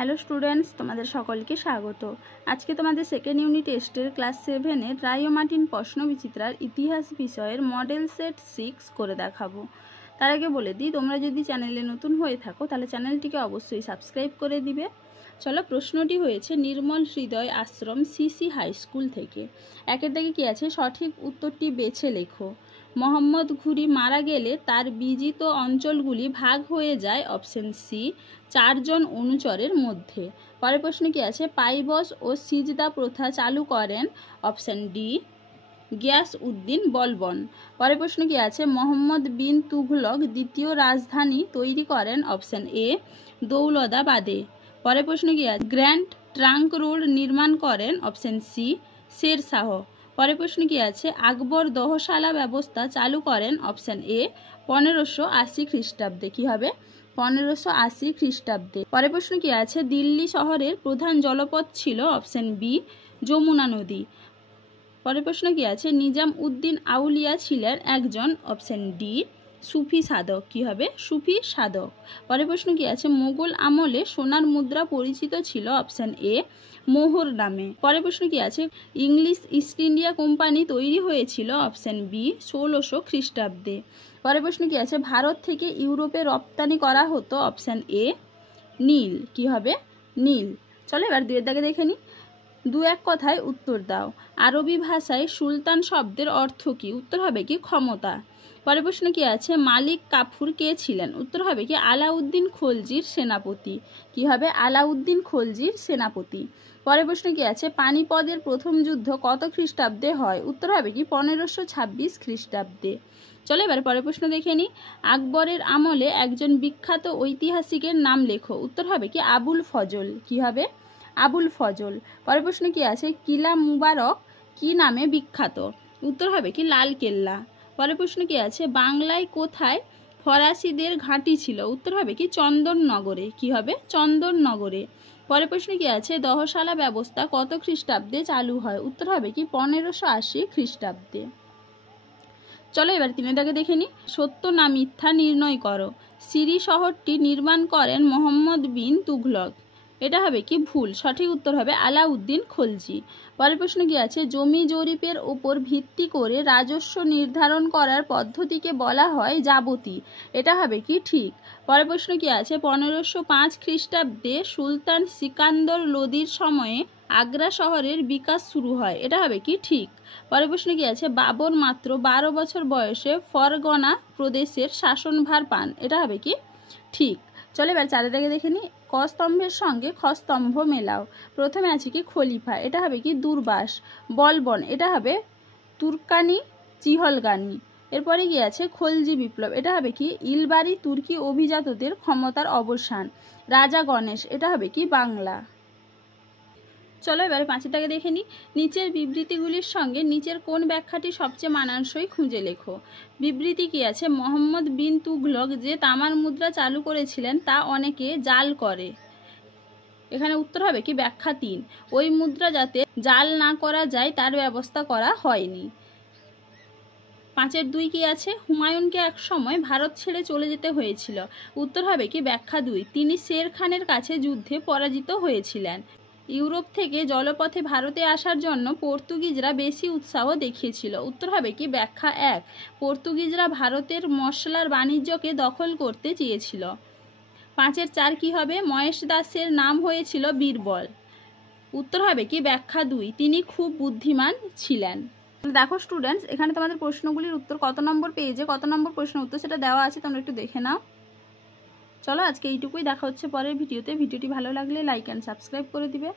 Hello students, তোমাদের সকলকে স্বাগত। আজকে তোমাদের সেকেন্ড ইউনিট টেস্টের ক্লাস 7-এর রায় মার্টিন প্রশ্নবিচিত্রার ইতিহাস বিষয়ের মডেল সেট 6 করে দেখাবো। তার আগে বলে দিই, তোমরা যদি চ্যানেলে নতুন হয়ে থাকো তাহলে চ্যানেলটিকে অবশ্যই সাবস্ক্রাইব করে দিবে। চলো, প্রশ্নটি হয়েছে নির্মল হৃদয় আশ্রম সিসি হাই স্কুল থেকে। একের দাগে কি আছে, সঠিক উত্তরটি বেছে লেখো। মোহাম্মদ ঘুরি মারা গেলে তার বিজিত অঞ্চলগুলি ভাগ হয়ে যায়, অপশন সি, 4 জন অনুচরের মধ্যে। পরের প্রশ্ন কি আছে, পাইবস ও সিজদা প্রথা চালু করেন, অপশন ডি, গিয়াস উদ্দিন বলবন। পরের প্রশ্ন কি আছে, মোহাম্মদ বিন তুঘলক দ্বিতীয় রাজধানী তৈরি করেন, অপশন এ, দৌলতাবাদে। পরের প্রশ্ন কি আছে, গ্র্যান্ড ট্রাঙ্ক রোড নির্মাণ করেন, অপশন সি, শের শাহ। পরের প্রশ্ন কি আছে, আকবর দহশালা ব্যবস্থা চালু করেন, অপশন এ, 1580 খ্রিস্টাব্দে। কি হবে, 1580 খ্রিস্টাব্দে। পরের প্রশ্ন কি আছে, দিল্লি শহরের প্রধান জলপথ ছিল, অপশন বি, যমুনা নদী। পরের প্রশ্ন কি আছে, নিজাম উদ্দিন আউলিয়া ছিলেন একজন, অপশন ডি, সুফি সাধক। কি হবে, সুফি সাধক। পরের প্রশ্ন কি আছে, মোগল আমলে সোনার মুদ্রা পরিচিত ছিল, অপশন এ, মোহর নামে। পরের প্রশ্ন কি আছে, ইংলিশ ইস্ট ইন্ডিয়া কোম্পানি তৈরি হয়েছিল, অপশন বি, 1600 খ্রিস্টাব্দে। পরের প্রশ্ন কি আছে, ভারত থেকে ইউরোপে রপ্তানি করা হতো, অপশন এ, নীল। কি হবে, নীল। চলো এবার দুয়ের দাগে দেখে নিই। দু এক কথায় উত্তর দাও। আরবি ভাষায় সুলতান শব্দের অর্থ কি? উত্তর হবে কি, ক্ষমতা। পরের প্রশ্ন কি আছে, মালিক কাফুর কে ছিলেন? উত্তর হবে কি, আলাউদ্দিন খলজির সেনাপতি। কি হবে, আলাউদ্দিন খলজির সেনাপতি। পরের প্রশ্ন কি আছে, পানিপদের প্রথম যুদ্ধ কত খ্রিস্টাব্দে হয়? উত্তর হবে কি, 1526 খ্রিস্টাব্দে। চলো এবার পরের প্রশ্ন দেখে নিই। আকবরের আমলে একজন বিখ্যাত ঐতিহাসিকের নাম লেখো। উত্তর হবে কি, আবুল ফজল। কি হবে, আবুল ফজল। পরের প্রশ্ন কি আছে, কিলা মুবারক কি নামে বিখ্যাত? উত্তর হবে কি, লাল কেল্লা। পরের প্রশ্ন কি আছে, বাংলায় কোথায় ফরাসিদের ঘাঁটি ছিল? উত্তর হবে কি, চন্দননগরে। কি হবে, চন্দননগরে। পরের প্রশ্ন কি আছে, দহশালা ব্যবস্থা কত খ্রিস্টাব্দে চালু হয়? উত্তর হবে কি, 1580 খ্রিস্টাব্দে। চলো এবার তিনের দাগে দেখে নিই। সত্য না মিথ্যা নির্ণয় করো। সিরি শহরটি নির্মাণ করেন মোহাম্মদ বিন তুঘলক। এটা হবে কি, ভুল। সঠিক উত্তর হবে আলাউদ্দিন খলজি। পরের প্রশ্ন কি আছে, জমি জরিপের ওপর ভিত্তি করে রাজস্ব নির্ধারণ করার পদ্ধতিকে বলা হয় যাবতী। এটা হবে কি, ঠিক। পরের প্রশ্ন কি আছে, 1505 খ্রিস্টাব্দে সুলতান সিকান্দর লোদির সময়ে আগ্রা শহরের বিকাশ শুরু হয়। এটা হবে কি, ঠিক। পরের প্রশ্ন কি আছে, বাবর মাত্র 12 বছর বয়সে ফরগনা প্রদেশের শাসনভার পান। এটা হবে কি, ঠিক। চলে এবার চারের দিকে দেখে নিই। ক স্তম্ভের সঙ্গে খ স্তম্ভ মেলাও। প্রথমে আছে কি, খলিফা। এটা হবে কি, দুর্বাস। বলবন, এটা হবে তুর্কানি চিহলগানি। এরপরে কি আছে, খলজি বিপ্লব। এটা হবে কি, ইলবারি তুর্কি অভিজাতদের ক্ষমতার অবসান। রাজা গণেশ। এটা হবে কি, বাংলা। চলো এবারে পাঁচের দাগে দেখে নিই। নিচের বিবৃতিগুলির সঙ্গে নিচের কোন ব্যাখ্যাটি সবচেয়ে মানানসই খুঁজে লেখো। বিবৃতি কি আছে, মোহাম্মদ বিন তুঘলক যে তামার মুদ্রা চালু করেছিলেন তা অনেকে জাল করে। এখানে উত্তর হবে কি, ব্যাখ্যা 3, ওই মুদ্রা যাতে জাল না করা যায় তার ব্যবস্থা করা হয়নি। 5-2 কি আছে, হুমায়ুনকে এক সময় ভারত ছেড়ে চলে যেতে হয়েছিল। উত্তর হবে কি, ব্যাখ্যা 2, তিনি শের খানের কাছে যুদ্ধে পরাজিত হয়েছিলেন। ইউরোপ থেকে জলপথে ভারতে আসার জন্য পর্তুগিজরা বেশি উৎসাহ দেখিয়েছিল। উত্তর হবে কি, ব্যাখ্যা 1, পর্তুগিজরা ভারতের মশলার বাণিজ্যকে দখল করতে চেয়েছিল। 5-4 কি হবে, মহেশ দাসের নাম হয়েছিল বীরবল। উত্তর হবে কি, ব্যাখ্যা 2, তিনি খুব বুদ্ধিমান ছিলেন। দেখো স্টুডেন্টস, এখানে তোমাদের প্রশ্নগুলির উত্তর কত নম্বর পেজে কত নম্বর প্রশ্ন উত্তর সেটা দেওয়া আছে, তোমরা একটু দেখে নাও। চলো আজকে এইটুকুই, দেখা হচ্ছে পরের ভিডিওতে। ভিডিওটি ভালো লাগলে লাইক অ্যান্ড সাবস্ক্রাইব করে দিবে।